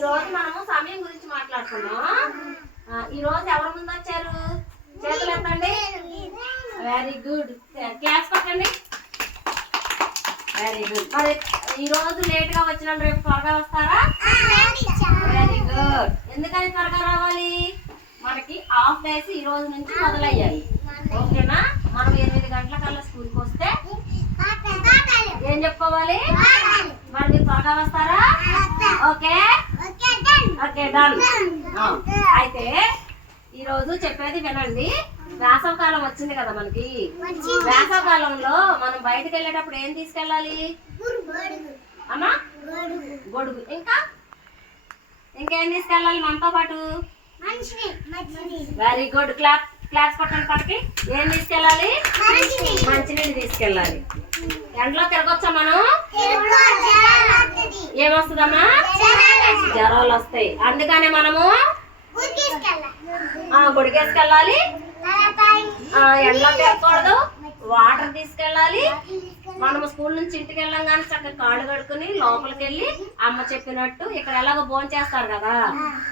ఈ రోజు మనము సమయం గురించి మాట్లాడుకున్నాం. ఈ రోజు ఎవరి ముందు వచ్చారు? చేతులు ఎత్తండి. Very good. క్లాస్ పట్టండి. Very good. మరి ఈ రోజు లేట్ గా వచ్చిన రేపు త్వరగా వస్తారా? Very good. ఎందుకని త్వరగా రావాలి? మనకి హాఫ్ డేస్ ఈ రోజు నుంచి మొదలయ్యాయి. ఓకేనా? మనం 8 గంటల కల్లా స్కూల్కి వస్తే ఏం చెప్పుకోవాలి? మరి మీరు త్వరగా వస్తారా? Okay okay done. అయితే ఈరోజు చెప్పేది వినండి. వేసవకాలం వచ్చింది కదా మనకి. వేసవకాలంలో మనం బయటకు వెళ్ళేటప్పుడు ఏం తీసుకెళ్ళాలి అమ్మా? గొడుగు. ఇంకా ఇంకేం తీసుకెళ్ళాలి మనతో పాటు? Very good. క్లాస్ కొట్టండి. పక్కకి ఏం తీసుకెళ్ళాలి? మంచినీళ్ళు తీసుకెళ్ళాలి. ఎండలో తిరగొచ్చా మనం? ఏమొస్తుందమ్మా? జ్వరాలు వస్తాయి. అందుకనే మనము గుడికేసుకెళ్ళాలి. ఎండలో తిరగకూడదు. వాటర్ తీసుకెళ్ళాలి. మనము స్కూల్ నుంచి ఇంటికి వెళ్ళాం కానీ చక్కగా కాళ్ళు కడుక్కుని లోపలికి వెళ్ళి అమ్మ చెప్పినట్టు ఇక్కడ ఎలాగో భోజనం చేస్తారు కదా,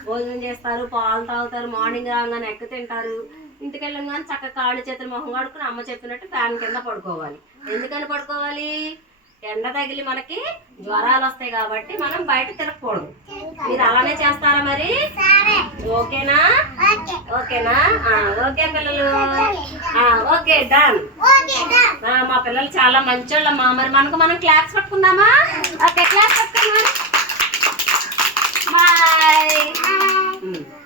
భోజనం చేస్తారు, పాలు తాగుతారు, మార్నింగ్ రాగానే ఎక్క తింటారు. ఇంటికి వెళ్ళాం కానీ చక్కగా కాళ్ళు చేతులు మొహం కడుక్కుని అమ్మ చెప్పినట్టు ఫ్యాన్ కింద పడుకోవాలి. ఎందుకని పడుకోవాలి? ఎండ తగిలి మనకి జ్వరాలు వస్తాయి కాబట్టి మనం బయట తిరగకూడదు. మీరు అలానే చేస్తారా మరి? ఓకేనా? ఓకేనా? ఓకే పిల్లలు. Okay done. మా పిల్లలు చాలా మంచోళ్ళమ్మా. మరి మనం క్లాస్ పట్టుకుందామా? ఓకే క్లాస్ పట్టుకుందామా? బాయ్.